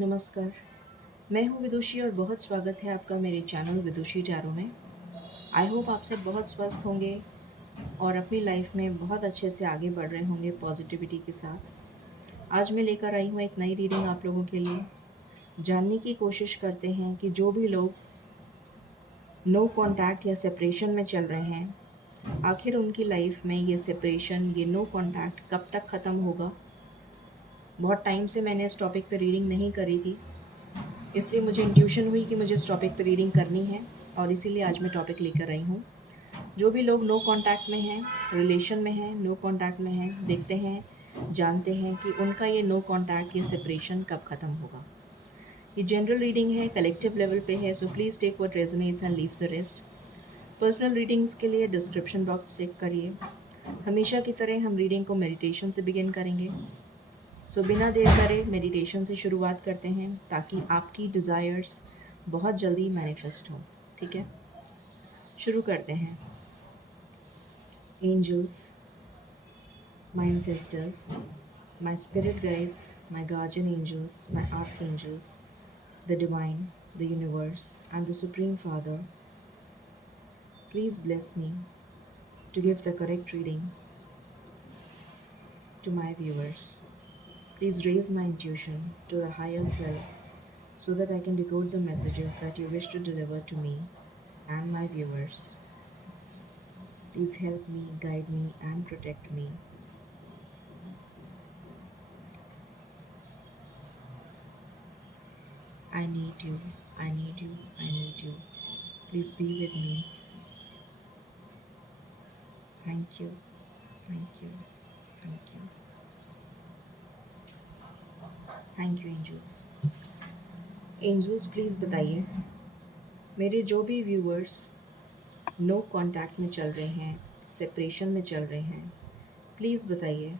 नमस्कार, मैं हूँ विदुषी और बहुत स्वागत है आपका मेरे चैनल विदुषी टैरो में। आई होप आप सब बहुत स्वस्थ होंगे और अपनी लाइफ में बहुत अच्छे से आगे बढ़ रहे होंगे पॉजिटिविटी के साथ। आज मैं लेकर आई हूँ एक नई रीडिंग आप लोगों के लिए। जानने की कोशिश करते हैं कि जो भी लोग नो कॉन्टैक्ट या सेपरेशन में चल रहे हैं, आखिर उनकी लाइफ में ये सेपरेशन, ये नो कॉन्टैक्ट कब तक ख़त्म होगा। बहुत टाइम से मैंने इस टॉपिक पे रीडिंग नहीं करी थी, इसलिए मुझे इंट्यूशन हुई कि मुझे इस टॉपिक पे रीडिंग करनी है और इसीलिए आज मैं टॉपिक लेकर आई हूँ। जो भी लोग नो कांटेक्ट में हैं, रिलेशन में हैं, नो कांटेक्ट में हैं, देखते हैं, जानते हैं कि उनका ये नो कांटेक्ट, ये सेपरेशन कब ख़त्म होगा। ये जनरल रीडिंग है, कलेक्टिव लेवल पे है, so please take what resonates and leave the rest. Personal readings के लिए डिस्क्रिप्शन बॉक्स चेक करिए। हमेशा की तरह हम रीडिंग को मेडिटेशन से बिगिन करेंगे। सो बिना देर करे मेडिटेशन से शुरुआत करते हैं ताकि आपकी डिज़ायर्स बहुत जल्दी मैनिफेस्ट हो। ठीक है, शुरू करते हैं। Angels, my ancestors, my spirit guides, my guardian angels, my archangels, the divine, the universe and the supreme father, please bless me to give the correct reading to my viewers. Please raise my intuition to the higher self so that I can decode the messages that you wish to deliver to me and my viewers. Please help me, guide me, and protect me. I need you, I need you, I need you. Please be with me. Thank you, thank you, thank you. Thank you angels. Angels please बताइए, मेरे जो भी viewers no contact में चल रहे हैं, separation में चल रहे हैं, प्लीज़ बताइए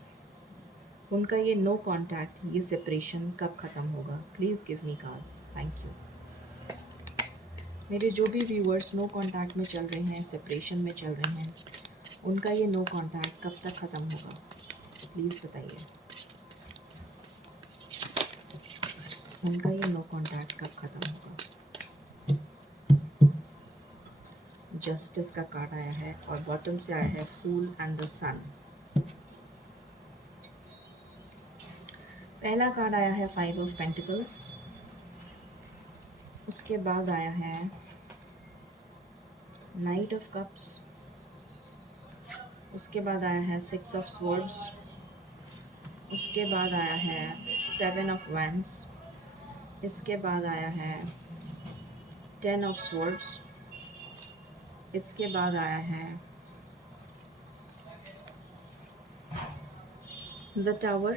उनका ये नो कांटेक्ट, ये सेपरेशन कब ख़त्म होगा। Please give me cards. Thank you. मेरे जो भी व्यूअर्स नो कांटेक्ट में चल रहे हैं, सेपरेशन में चल रहे हैं, उनका ये नो कांटेक्ट कब तक ख़त्म होगा, प्लीज़ बताइए। उनका ये नो कांटेक्ट कब ख़त्म होगा। जस्टिस का कार्ड आया है और बॉटम से आया है फूल एंड द सन। पहला कार्ड आया है 5 ऑफ पेंटिकल्स, उसके बाद आया है नाइट ऑफ कप्स, उसके बाद आया है 6 ऑफ स्वॉर्ड्स, उसके बाद आया है 7 ऑफ वैंड्स, इसके बाद आया है 10 ऑफ स्वॉर्ड्स, इसके बाद आया है द टावर,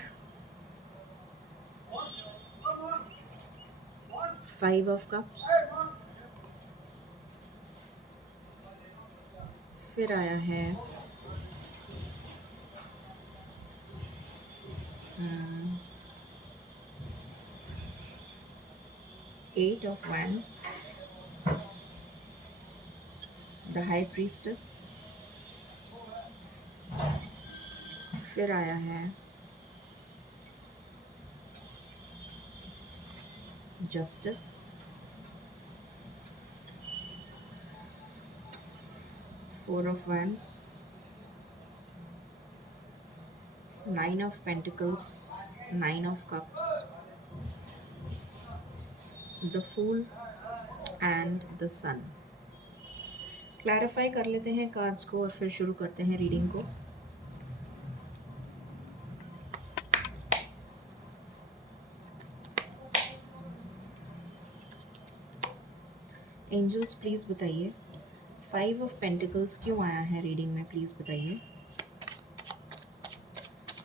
5 ऑफ कप्स, फिर आया है 8 of wands, the high priestess, फिर आया है justice, 4 of wands, 9 of pentacles, 9 of cups, the fool and the sun. Clarify कर लेते हैं कार्ड्स को और फिर शुरू करते हैं रीडिंग को। एंजल्स प्लीज़ बताइए 5 ऑफ पेंटिकल्स क्यों आया है रीडिंग में, प्लीज़ बताइए।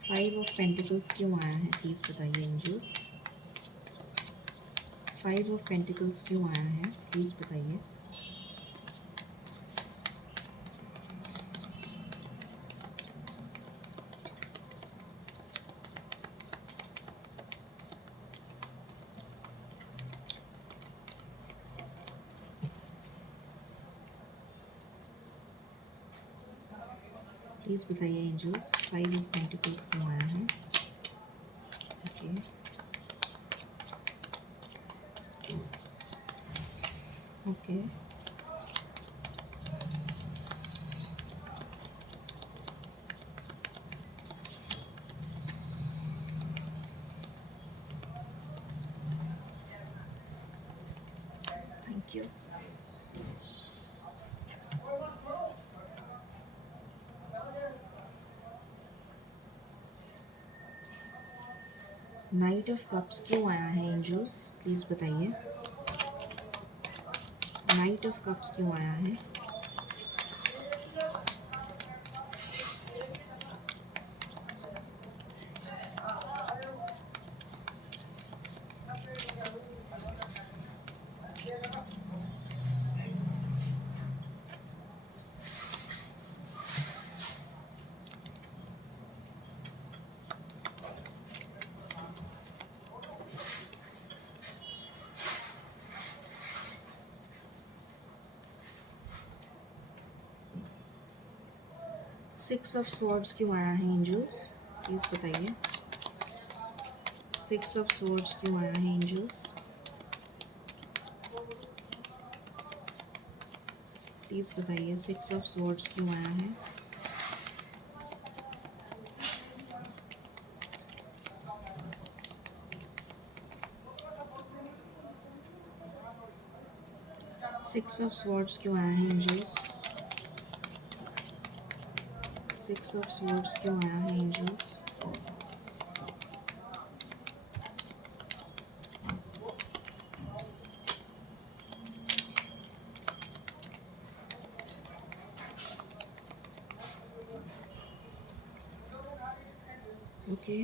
5 ऑफ पेंटिकल्स क्यों आया है, प्लीज़ बताइए एंजल्स। 5 ऑफ पेंटिकल्स क्यों आया है, प्लीज़ बताइए। प्लीज़ बताइए एंजल्स 5 ऑफ पेंटिकल्स क्यों आया है। Okay, okay, thank you. Night of cups क्यों आया है एंजल्स, प्लीज़ बताइए। नाइट ऑफ कप्स क्यों आया है? सिक्स ऑफ स्वॉर्ड्स क्यों आया है एंजल्स, प्लीज़ बताइए। सिक्स ऑफ स्वॉर्ड्स क्यों आया है एंजल्स, प्लीज़ बताइए। सिक्स ऑफ स्वॉर्ड्स क्यों आया है? सिक्स ऑफ स्वॉर्ड्स क्यों आया है एंजल्स? सिक्स ऑफ स्वॉर्ड्स क्यों आया है angels? Okay,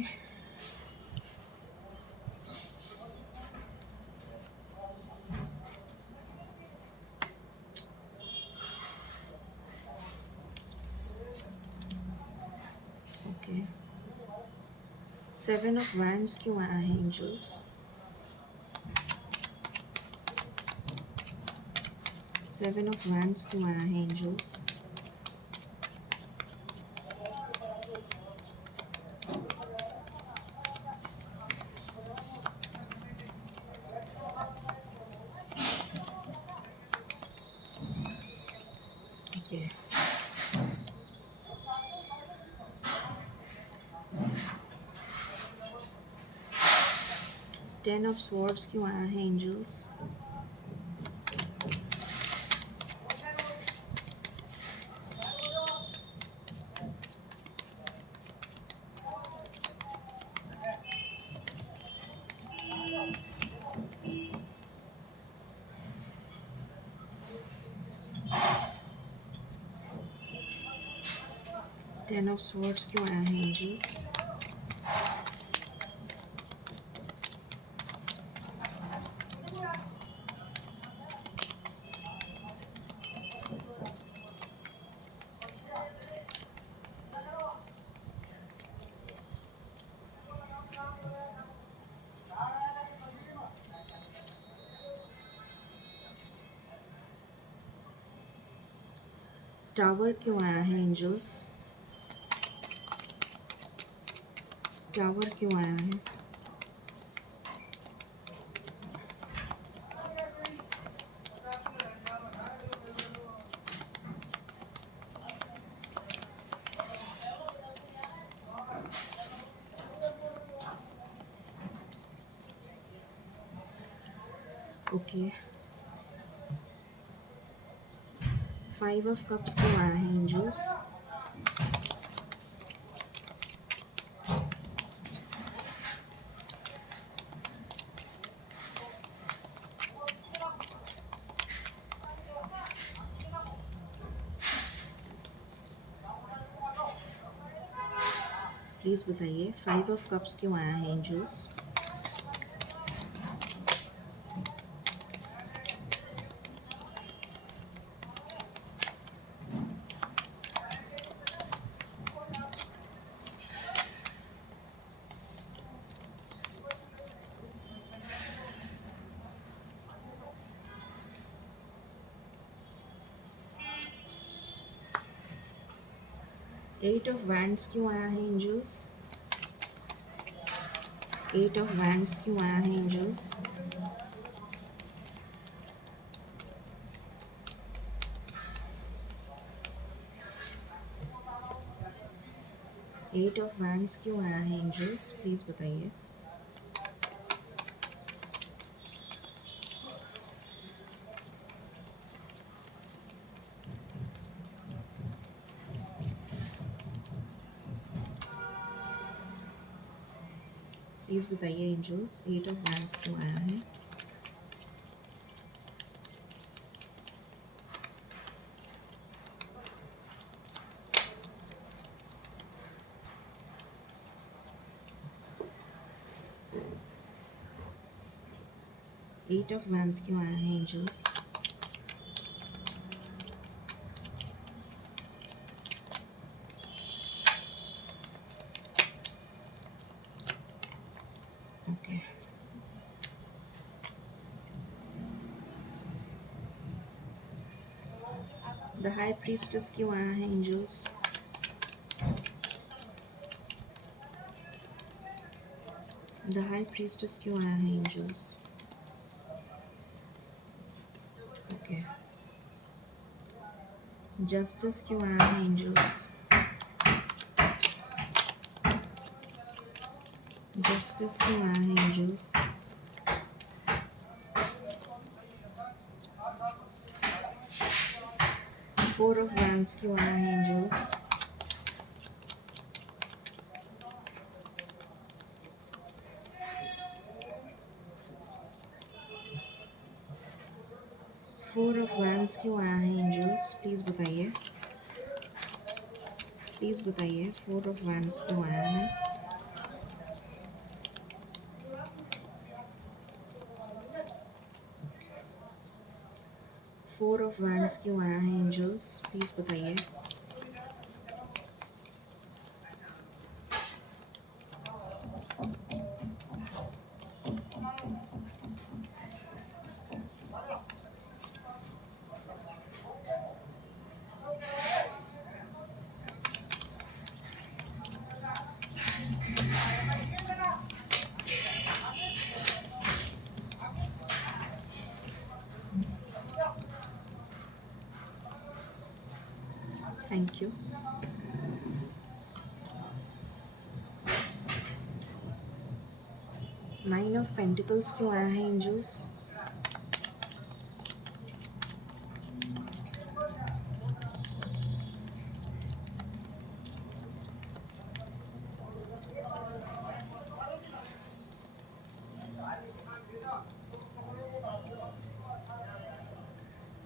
okay. Seven of wands क्यों आया है एंजल्स? सेवन ऑफ वैंड्स क्यों आया है angels? Okay, ten of swords क्यों आया है एंजल्स? टेन ऑफ स्वॉर्ड्स क्यों आया है एंजल्स? टावर क्यों आया है एंजल्स? टावर क्यों आया है? ओके, फाइव ऑफ कप्स क्यों आया है एंजल्स? प्लीज़ बताइए, फाइव ऑफ कप्स क्यों आया है एंजल्स? एट ऑफ वैंड्स क्यों आया है एंजल्स? एट ऑफ वैंड्स क्यों आया है एंजल्स? एट ऑफ वैंड्स क्यों आया है एंजल्स, प्लीज़ बताइए। प्लीज़ बताइए एंजल्स, एट ऑफ वैंड्स क्यों आया है। एट ऑफ वैंड्स क्यों आया है angels. Okay, the high priestess क्यों आया है एंजल्स। द हाई प्रीस्टेस क्यों आया है एंजल्स। ओके, जस्टिस क्यों आया है एंजल्स। जस्टिस क्यों आया है एंजल्स। फोर ऑफ वैंड्स क्यों आया है एंजल्स। फोर ऑफ वैंड्स क्यों आया है एंजल्स, प्लीज़ बताइए। प्लीज़ बताइए फोर ऑफ वैंड्स क्यों आया है। फोर ऑफ वैंड्स क्यों आया है एंजल्स, प्लीज़ बताइए। Thank you. Nine of pentacles क्यों आया है एंजल्स।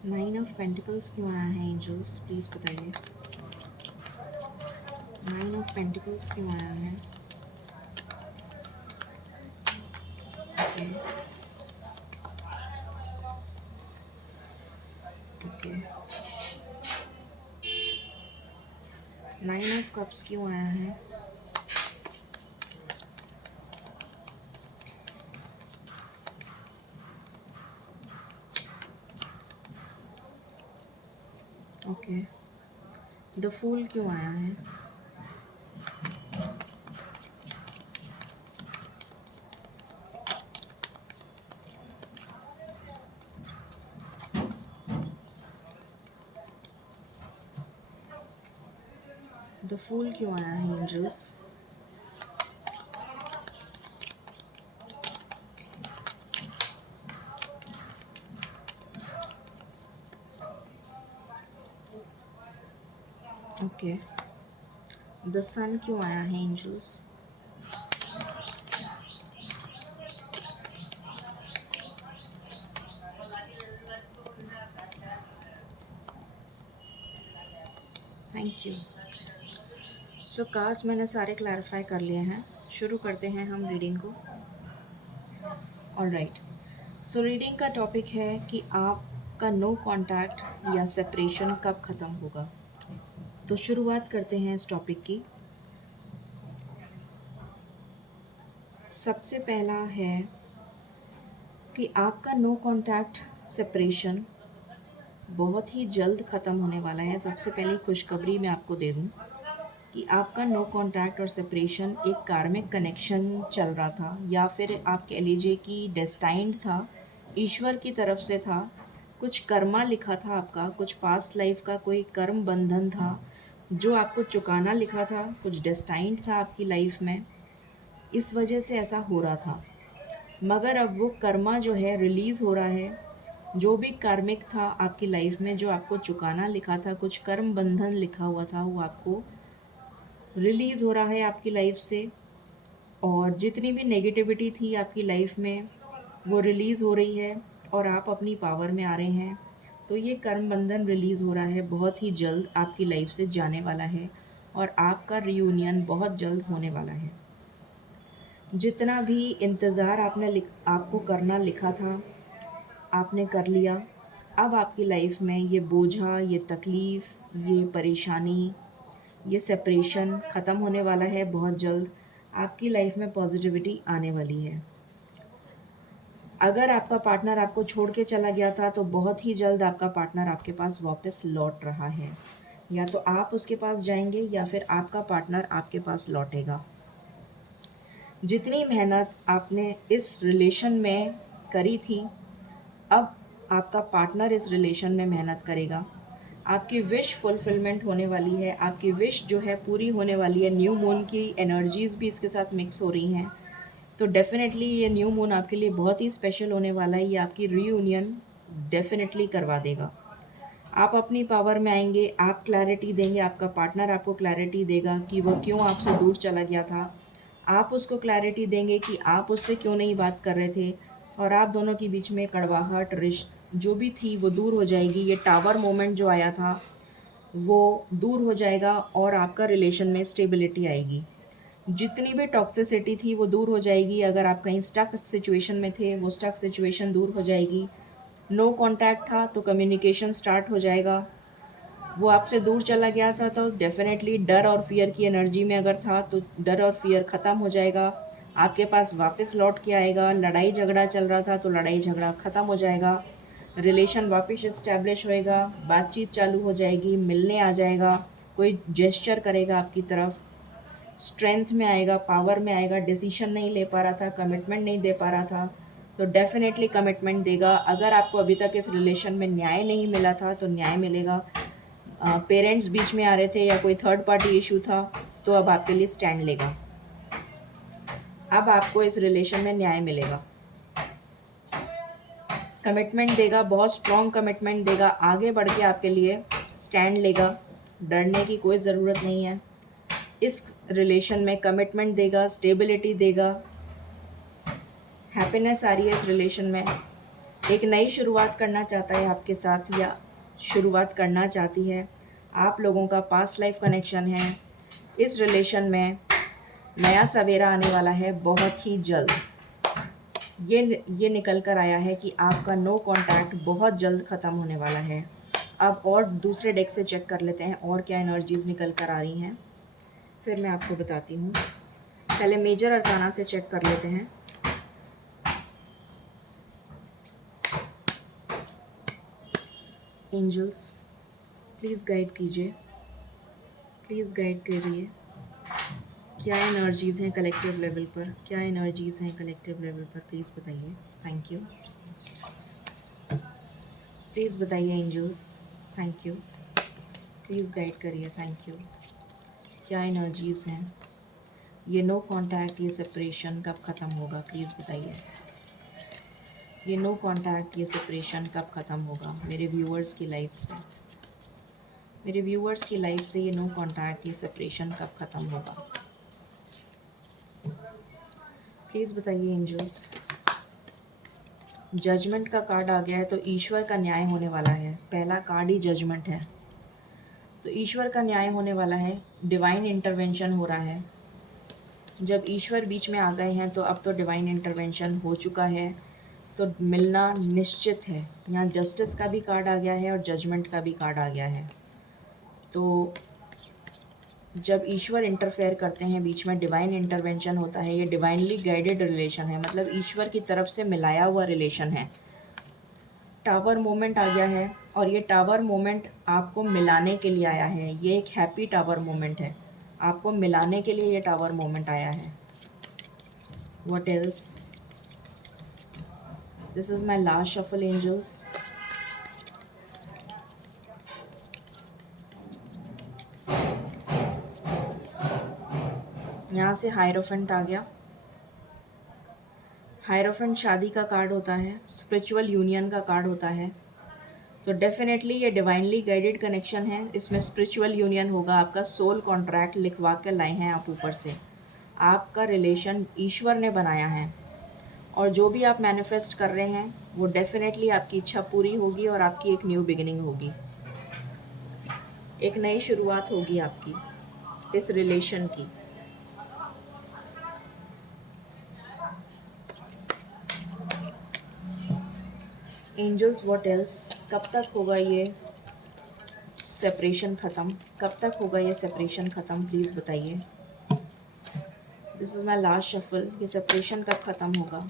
नाइन ऑफ पेंटिकल्स क्यों आया है एंजल्स, प्लीज़ बताइए। नाइन ऑफ पेंटिकल्स क्यों आया है। Okay okay, nine of cups क्यों आया है। ओके, द फूल क्यों आया है। द फूल क्यों आया है एंजल्स। ओके, द सन क्यों आया है angels. Thank you. So cards मैंने सारे क्लैरिफाई कर लिए हैं, शुरू करते हैं हम रीडिंग को। ऑलराइट, सो रीडिंग का टॉपिक है कि आपका नो कांटेक्ट या सेपरेशन कब ख़त्म होगा। तो शुरुआत करते हैं इस टॉपिक की। सबसे पहला है कि आपका नो कांटेक्ट सेपरेशन बहुत ही जल्द ख़त्म होने वाला है। सबसे पहले खुशखबरी मैं आपको दे दूं कि आपका नो कांटेक्ट और सेपरेशन एक कार्मिक कनेक्शन चल रहा था, या फिर आप कह लीजिए कि डेस्टाइंड था, ईश्वर की तरफ से था। कुछ कर्मा लिखा था आपका, कुछ पास्ट लाइफ का कोई कर्म बंधन था, जो आपको चुकाना लिखा था, कुछ डेस्टाइन्ड था आपकी लाइफ में, इस वजह से ऐसा हो रहा था। मगर अब वो कर्मा जो है रिलीज़ हो रहा है। जो भी कार्मिक था आपकी लाइफ में, जो आपको चुकाना लिखा था, कुछ कर्म बंधन लिखा हुआ था, वो आपको रिलीज़ हो रहा है आपकी लाइफ से। और जितनी भी नेगेटिविटी थी आपकी लाइफ में, वो रिलीज़ हो रही है और आप अपनी पावर में आ रहे हैं। तो ये कर्म बंधन रिलीज़ हो रहा है, बहुत ही जल्द आपकी लाइफ से जाने वाला है और आपका रियूनियन बहुत जल्द होने वाला है। जितना भी इंतज़ार आपको करना लिखा था, आपने कर लिया। अब आपकी लाइफ में ये बोझा, ये तकलीफ़, ये परेशानी, ये सेपरेशन ख़त्म होने वाला है बहुत जल्द। आपकी लाइफ में पॉजिटिविटी आने वाली है। अगर आपका पार्टनर आपको छोड़ के चला गया था, तो बहुत ही जल्द आपका पार्टनर आपके पास वापस लौट रहा है। या तो आप उसके पास जाएंगे या फिर आपका पार्टनर आपके पास लौटेगा। जितनी मेहनत आपने इस रिलेशन में करी थी, अब आपका पार्टनर इस रिलेशन में मेहनत करेगा। आपकी विश फुलफिलमेंट होने वाली है, आपकी विश जो है पूरी होने वाली है। न्यू मून की एनर्जीज़ भी इसके साथ मिक्स हो रही हैं। तो डेफ़िनेटली ये न्यू मून आपके लिए बहुत ही स्पेशल होने वाला है। ये आपकी रीयूनियन डेफ़िनेटली करवा देगा। आप अपनी पावर में आएंगे, आप क्लैरिटी देंगे, आपका पार्टनर आपको क्लैरिटी देगा कि वो क्यों आपसे दूर चला गया था। आप उसको क्लैरिटी देंगे कि आप उससे क्यों नहीं बात कर रहे थे, और आप दोनों के बीच में कड़वाहट जो भी थी वो दूर हो जाएगी। ये टावर मोमेंट जो आया था वो दूर हो जाएगा और आपका रिलेशन में स्टेबिलिटी आएगी। जितनी भी टॉक्सिसिटी थी वो दूर हो जाएगी। अगर आप कहीं स्टक सिचुएशन में थे, वो स्टक सिचुएशन दूर हो जाएगी। नो कांटेक्ट था तो कम्युनिकेशन स्टार्ट हो जाएगा। वो आपसे दूर चला गया था तो डेफ़िनेटली डर और फ़ियर की एनर्जी में अगर था, तो डर और फ़ियर ख़त्म हो जाएगा, आपके पास वापस लौट के आएगा। लड़ाई झगड़ा चल रहा था तो लड़ाई झगड़ा ख़त्म हो जाएगा, रिलेशन वापस इस्टेब्लिश होएगा, बातचीत चालू हो जाएगी, मिलने आ जाएगा, कोई जेस्चर करेगा आपकी तरफ, स्ट्रेंथ में आएगा, पावर में आएगा। डिसीजन नहीं ले पा रहा था, कमिटमेंट नहीं दे पा रहा था, तो डेफ़िनेटली कमिटमेंट देगा। अगर आपको अभी तक इस रिलेशन में न्याय नहीं मिला था तो न्याय मिलेगा। पेरेंट्स बीच में आ रहे थे या कोई थर्ड पार्टी इशू था, तो अब आपके लिए स्टैंड लेगा। अब आपको इस रिलेशन में न्याय मिलेगा, कमिटमेंट देगा, बहुत स्ट्रॉन्ग कमिटमेंट देगा, आगे बढ़ के आपके लिए स्टैंड लेगा। डरने की कोई ज़रूरत नहीं है। इस रिलेशन में कमिटमेंट देगा, स्टेबिलिटी देगा, हैप्पीनेस आ रही है इस रिलेशन में। एक नई शुरुआत करना चाहता है आपके साथ, या शुरुआत करना चाहती है। आप लोगों का पास्ट लाइफ कनेक्शन है। इस रिलेशन में नया सवेरा आने वाला है बहुत ही जल्द। ये निकल कर आया है कि आपका नो कांटेक्ट बहुत जल्द ख़त्म होने वाला है। अब और दूसरे डेक से चेक कर लेते हैं और क्या एनर्जीज़ निकल कर आ रही हैं, फिर मैं आपको बताती हूँ। पहले मेजर अरकाना से चेक कर लेते हैं। एंजल्स प्लीज़ गाइड कीजिए, प्लीज़ गाइड करिए। क्या एनर्जीज़ हैं कलेक्टिव लेवल पर, क्या एनर्जीज़ हैं कलेक्टिव लेवल पर, प्लीज़ बताइए। थैंक यू, प्लीज़ बताइए angels. Thank you, please guide करिए। Thank you. क्या एनर्जीज़ हैं? ये नो कांटेक्ट, ये सेपरेशन कब ख़त्म होगा, प्लीज़ बताइए। ये नो कांटेक्ट, ये सेपरेशन कब ख़त्म होगा मेरे व्यूअर्स की लाइफ से। मेरे व्यूअर्स की लाइफ से ये नो कांटेक्ट, ये सेपरेशन कब ख़त्म होगा, प्लीज़ बताइए एंजल्स। जजमेंट का कार्ड आ गया है, तो ईश्वर का न्याय होने वाला है। पहला कार्ड ही जजमेंट है, तो ईश्वर का न्याय होने वाला है। डिवाइन इंटरवेंशन हो रहा है। जब ईश्वर बीच में आ गए हैं तो अब तो डिवाइन इंटरवेंशन हो चुका है, तो मिलना निश्चित है। यहाँ जस्टिस का भी कार्ड आ गया है और जजमेंट का भी कार्ड आ गया है। तो जब ईश्वर इंटरफेयर करते हैं, बीच में डिवाइन इंटरवेंशन होता है। ये डिवाइनली गाइडेड रिलेशन है, मतलब ईश्वर की तरफ से मिलाया हुआ रिलेशन है। टावर मोमेंट आ गया है और ये टावर मोमेंट आपको मिलाने के लिए आया है। ये एक हैप्पी टावर मोमेंट है, आपको मिलाने के लिए ये टावर मोमेंट आया है। What else? This is my last shuffle angels. यहाँ से हायरोफेंट आ गया। हायरोफेंट शादी का कार्ड होता है, स्पिरिचुअल यूनियन का कार्ड होता है। तो डेफिनेटली ये डिवाइनली गाइडेड कनेक्शन है, इसमें स्पिरिचुअल यूनियन होगा। आपका सोल कॉन्ट्रैक्ट लिखवा कर लाए हैं आप ऊपर से। आपका रिलेशन ईश्वर ने बनाया है, और जो भी आप मैनिफेस्ट कर रहे हैं वो डेफिनेटली आपकी इच्छा पूरी होगी, और आपकी एक न्यू बिगिनिंग होगी, एक नई शुरुआत होगी आपकी इस रिलेशन की। एंजल्स व्हाट एल्स, कब तक होगा ये सेपरेशन ख़त्म, कब तक होगा ये सेपरेशन ख़त्म, प्लीज़ बताइए। This is my last shuffle. ये सेपरेशन कब ख़त्म होगा?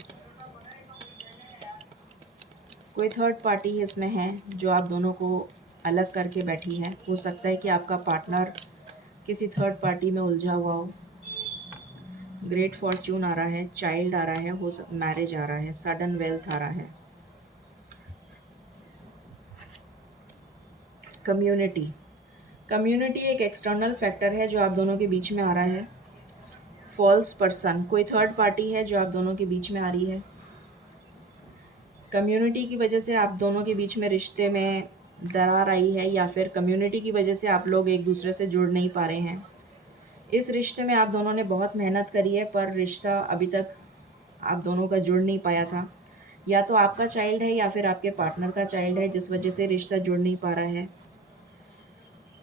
कोई थर्ड पार्टी इसमें है जो आप दोनों को अलग करके बैठी है। हो सकता है कि आपका पार्टनर किसी थर्ड पार्टी में उलझा हुआ हो। ग्रेट फॉर्च्यून आ रहा है, चाइल्ड आ रहा है, मैरिज आ रहा है, सडन वेल्थ आ रहा है। कम्युनिटी, कम्युनिटी एक एक्सटर्नल फैक्टर है जो आप दोनों के बीच में आ रहा है। फॉल्स पर्सन, कोई थर्ड पार्टी है जो आप दोनों के बीच में आ रही है। कम्युनिटी की वजह से आप दोनों के बीच में रिश्ते में दरार आई है, या फिर कम्युनिटी की वजह से आप लोग एक दूसरे से जुड़ नहीं पा रहे हैं। इस रिश्ते में आप दोनों ने बहुत मेहनत करी है, पर रिश्ता अभी तक आप दोनों का जुड़ नहीं पाया था। या तो आपका चाइल्ड है या फिर आपके पार्टनर का चाइल्ड है, जिस वजह से रिश्ता जुड़ नहीं पा रहा है।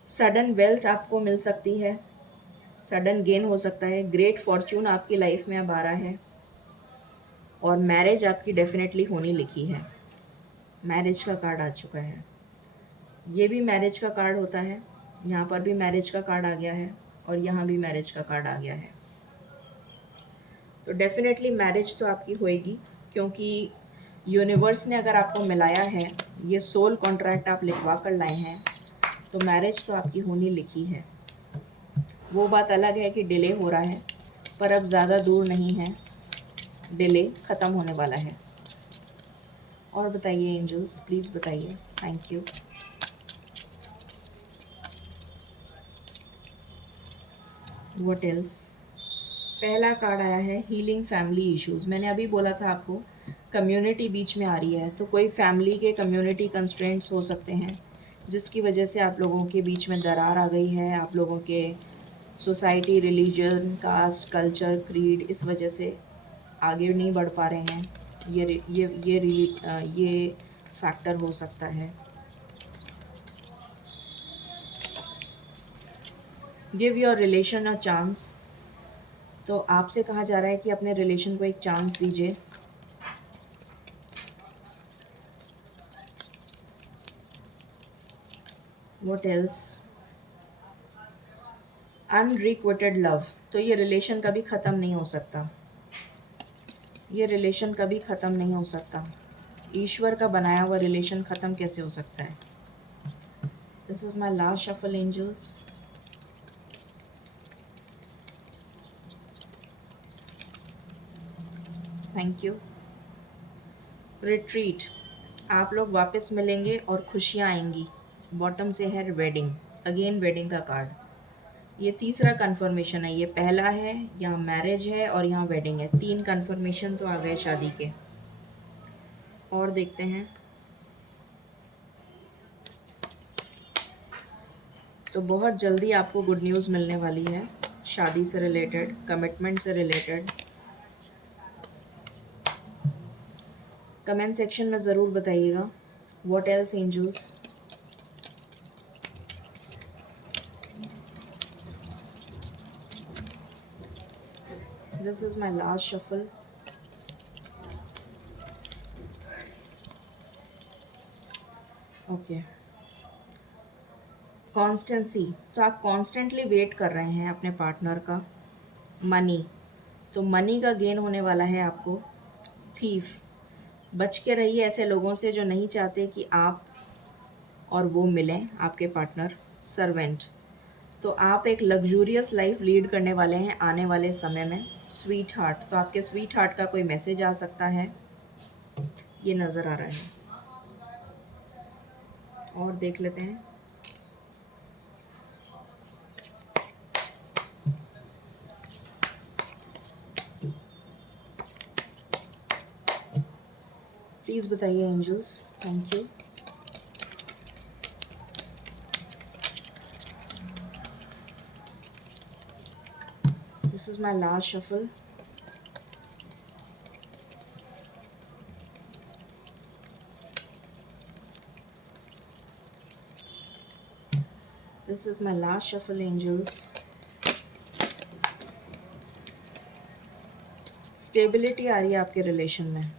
सडन वेल्थ आपको मिल सकती है, सडन गेन हो सकता है। ग्रेट फॉर्च्यून आपकी लाइफ में अब आ रहा है, और मैरिज आपकी डेफिनेटली होनी लिखी है। मैरिज का कार्ड आ चुका है। ये भी मैरिज का कार्ड होता है, यहाँ पर भी मैरिज का कार्ड आ गया है, और यहाँ भी मैरिज का कार्ड आ गया है। तो डेफिनेटली मैरिज तो आपकी होएगी, क्योंकि यूनिवर्स ने अगर आपको मिलाया है, ये सोल कॉन्ट्रैक्ट आप लिखवा कर लाए हैं, तो मैरिज तो आपकी होनी लिखी है। वो बात अलग है कि डिले हो रहा है, पर अब ज़्यादा दूर नहीं है, डिले ख़त्म होने वाला है। और बताइए एंजल्स, प्लीज़ बताइए। Thank you. What else? पहला कार्ड आया है हीलिंग फैमिली इश्यूज़। मैंने अभी बोला था आपको कम्युनिटी बीच में आ रही है, तो कोई फैमिली के कम्युनिटी कंस्ट्रेंट्स हो सकते हैं, जिसकी वजह से आप लोगों के बीच में दरार आ गई है। आप लोगों के society, religion, caste, culture, creed, इस वजह से आगे नहीं बढ़ पा रहे हैं। ये फैक्टर हो सकता है। Give your relation a chance. तो आपसे कहा जा रहा है कि अपने रिलेशन को एक चांस दीजिए। What else? Unrequited love. तो ये रिलेशन कभी ख़त्म नहीं हो सकता, ये रिलेशन कभी ख़त्म नहीं हो सकता। ईश्वर का बनाया हुआ रिलेशन ख़त्म कैसे हो सकता है? This is my last shuffle angels. Thank you. Retreat, आप लोग वापस मिलेंगे और खुशियाँ आएंगी। बॉटम से है वेडिंग, अगेन वेडिंग का कार्ड। ये तीसरा कन्फर्मेशन है, ये पहला है, यहाँ मैरिज है और यहाँ वेडिंग है। 3 कन्फर्मेशन तो आ गए शादी के। और देखते हैं। तो बहुत जल्दी आपको गुड न्यूज़ मिलने वाली है, शादी से रिलेटेड, कमिटमेंट से रिलेटेड। कमेंट सेक्शन में ज़रूर बताइएगा। What else angels? This is my last shuffle. Okay. Constancy, तो आप कॉन्स्टेंटली वेट कर रहे हैं अपने पार्टनर का। मनी, तो मनी का गेन होने वाला है आपको। थीफ, बच के रहिए ऐसे लोगों से जो नहीं चाहते कि आप और वो मिलें, आपके पार्टनर। सर्वेंट, तो आप एक लग्जूरियस लाइफ लीड करने वाले हैं आने वाले समय में। स्वीट हार्ट, तो आपके स्वीट हार्ट का कोई मैसेज आ सकता है, ये नज़र आ रहा है। और देख लेते हैं। प्लीज़ बताइए angels. Thank you. This is my last shuffle. This is my last shuffle angels. Stability आ रही है आपके रिलेशन में।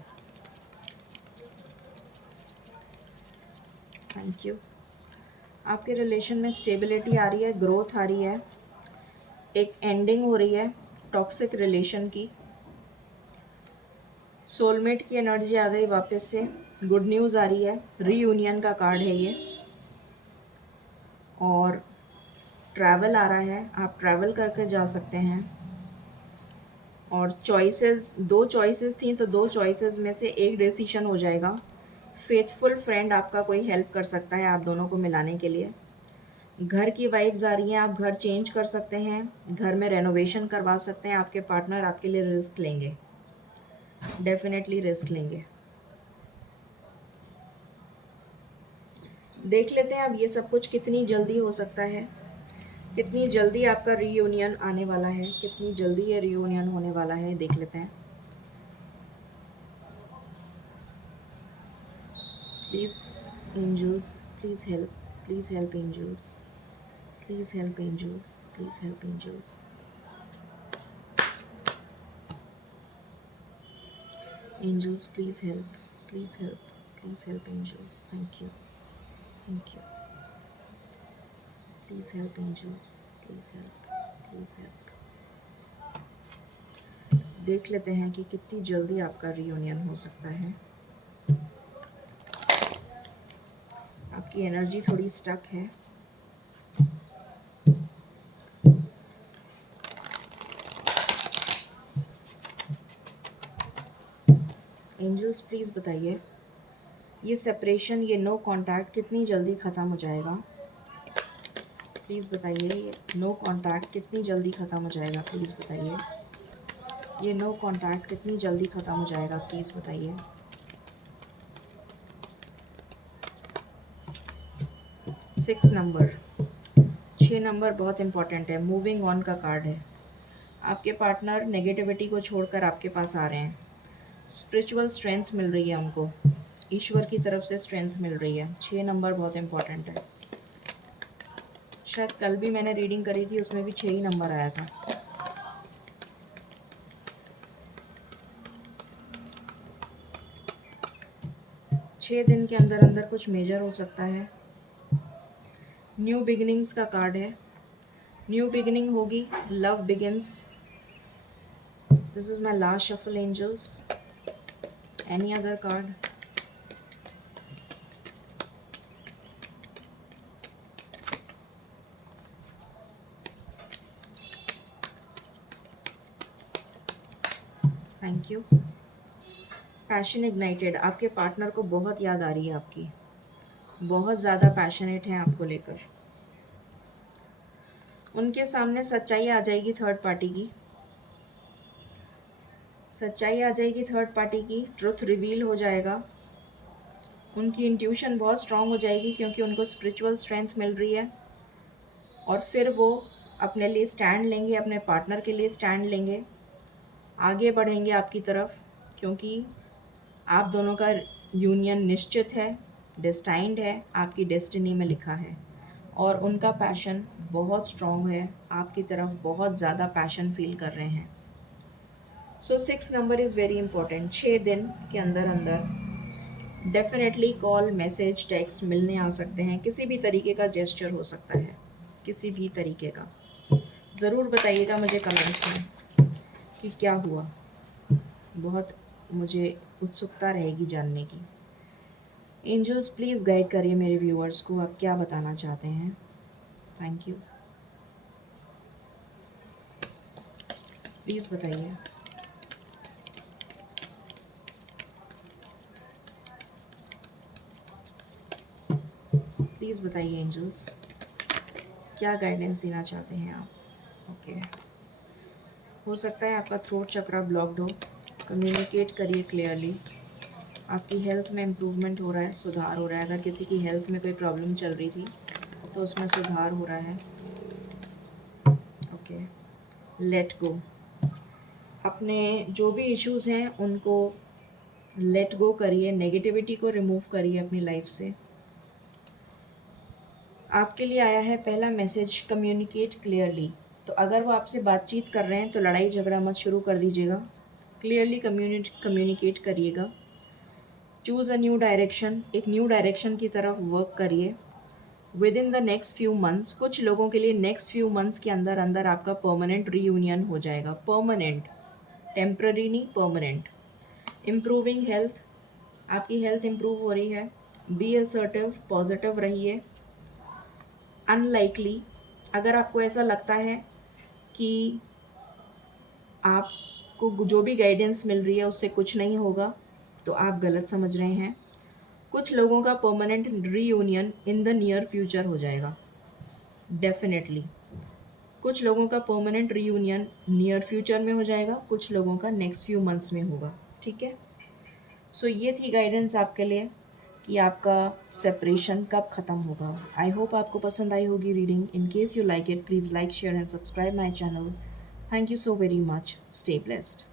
Thank you. आपके रिलेशन में स्टेबिलिटी आ रही है, ग्रोथ आ रही है, एक एंडिंग हो रही है टॉक्सिक रिलेशन की। सोलमेट की एनर्जी आ गई वापस से। गुड न्यूज़ आ रही है, रीयूनियन का कार्ड है ये। और ट्रैवल आ रहा है, आप ट्रैवल करके जा सकते हैं। और चॉइसेस, 2 चॉइसेस थी तो 2 चॉइसेस में से एक डिसीजन हो जाएगा। फेथफुल फ्रेंड आपका कोई हेल्प कर सकता है आप दोनों को मिलाने के लिए। घर की वाइब्स आ रही हैं, आप घर चेंज कर सकते हैं, घर में रेनोवेशन करवा सकते हैं। आपके पार्टनर आपके लिए रिस्क लेंगे, डेफिनेटली रिस्क लेंगे। देख लेते हैं अब ये सब कुछ कितनी जल्दी हो सकता है, कितनी जल्दी आपका रीयूनियन आने वाला है, कितनी जल्दी ये रीयूनियन होने वाला है, देख लेते हैं। Please angels, please help, please help angels, please help angels, please help angels. Angels please help, please help, please help angels. Thank you, thank you. Please help angels, please help, please help. देख लेते हैं कि कितनी जल्दी आपका reunion हो सकता है। आपकी एनर्जी थोड़ी स्टक है। एंजल्स प्लीज़ बताइए ये सेपरेशन, ये नो कांटेक्ट कितनी जल्दी ख़त्म हो जाएगा। प्लीज़ बताइए ये नो कांटेक्ट कितनी जल्दी ख़त्म हो जाएगा। प्लीज़ बताइए ये नो कांटेक्ट कितनी जल्दी ख़त्म हो जाएगा। प्लीज़ बताइए। 6 नंबर, 6 नंबर बहुत इंपॉर्टेंट है। मूविंग ऑन का कार्ड है। आपके पार्टनर नेगेटिविटी को छोड़कर आपके पास आ रहे हैं। स्पिरिचुअल स्ट्रेंथ मिल रही है उनको, ईश्वर की तरफ से स्ट्रेंथ मिल रही है। 6 नंबर बहुत इंपॉर्टेंट है। शायद कल भी मैंने रीडिंग करी थी, उसमें भी 6 ही नंबर आया था। छः दिन के अंदर अंदर कुछ मेजर हो सकता है। न्यू बिगिनिंग्स का कार्ड है। न्यू बिगिनिंग होगी, love begins. This is my last shuffle angels. Any other card? Thank you. Passion ignited, आपके पार्टनर को बहुत याद आ रही है आपकी, बहुत ज़्यादा पैशनेट हैं आपको लेकर। उनके सामने सच्चाई आ जाएगी थर्ड पार्टी की, सच्चाई आ जाएगी थर्ड पार्टी की, ट्रुथ रिवील हो जाएगा। उनकी इंट्यूशन बहुत स्ट्रांग हो जाएगी क्योंकि उनको स्पिरिचुअल स्ट्रेंथ मिल रही है। और फिर वो अपने लिए स्टैंड लेंगे, अपने पार्टनर के लिए स्टैंड लेंगे, आगे बढ़ेंगे आपकी तरफ, क्योंकि आप दोनों का यूनियन निश्चित है, डेस्टाइंड है, आपकी डेस्टिनी में लिखा है। और उनका पैशन बहुत स्ट्रॉन्ग है आपकी तरफ, बहुत ज़्यादा पैशन फील कर रहे हैं। सो 6 नंबर इज़ वेरी इंपॉर्टेंट। 6 दिन के अंदर अंदर डेफिनेटली कॉल, मैसेज, टेक्स्ट मिलने आ सकते हैं। किसी भी तरीके का जेस्चर हो सकता है, किसी भी तरीके का। ज़रूर बताइएगा मुझे कमेंट्स में कि क्या हुआ, बहुत मुझे उत्सुकता रहेगी जानने की। एंजल्स प्लीज़ गाइड करिए मेरे व्यूअर्स को, आप क्या बताना चाहते हैं। थैंक यू, प्लीज़ बताइए। प्लीज़ बताइए एंजल्स, क्या गाइडेंस देना चाहते हैं आप। ओके, हो सकता है आपका थ्रोट चक्रा ब्लॉक्ड हो, कम्युनिकेट करिए क्लियरली। आपकी हेल्थ में इम्प्रूवमेंट हो रहा है, सुधार हो रहा है। अगर किसी की हेल्थ में कोई प्रॉब्लम चल रही थी तो उसमें सुधार हो रहा है। Okay, let go. अपने जो भी इश्यूज़ हैं उनको लेट गो करिए, नेगेटिविटी को रिमूव करिए अपनी लाइफ से। आपके लिए आया है पहला मैसेज, कम्युनिकेट क्लियरली। तो अगर वो आपसे बातचीत कर रहे हैं तो लड़ाई झगड़ा मत शुरू कर दीजिएगा, क्लियरली कम्युनिकेट करिएगा। चूज़ अ न्यू डायरेक्शन, एक न्यू डायरेक्शन की तरफ वर्क करिए। With in the next few months, कुछ लोगों के लिए नेक्स्ट फ्यू मंथ्स के अंदर अंदर आपका परमानेंट रीयूनियन हो जाएगा। परमानेंट, टेम्पररी नहीं, परमानेंट। इम्प्रूविंग हेल्थ, आपकी हेल्थ इम्प्रूव हो रही है। बी असर्टिव, पॉजिटिव रहिए। अनलाइकली, अगर आपको ऐसा लगता है कि आपको जो भी गाइडेंस मिल रही है उससे कुछ नहीं होगा, तो आप गलत समझ रहे हैं। कुछ लोगों का permanent reunion in the near future हो जाएगा, डेफिनेटली। कुछ लोगों का परमानेंट रीयूनियन नियर फ्यूचर में हो जाएगा, कुछ लोगों का नेक्स्ट फ्यू मंथ्स में होगा, ठीक है। सो ये थी गाइडेंस आपके लिए कि आपका सेपरेशन कब ख़त्म होगा। आई होप आपको पसंद आई होगी reading. In case you like it, please like, share and subscribe my channel. Thank you so very much. Stay blessed.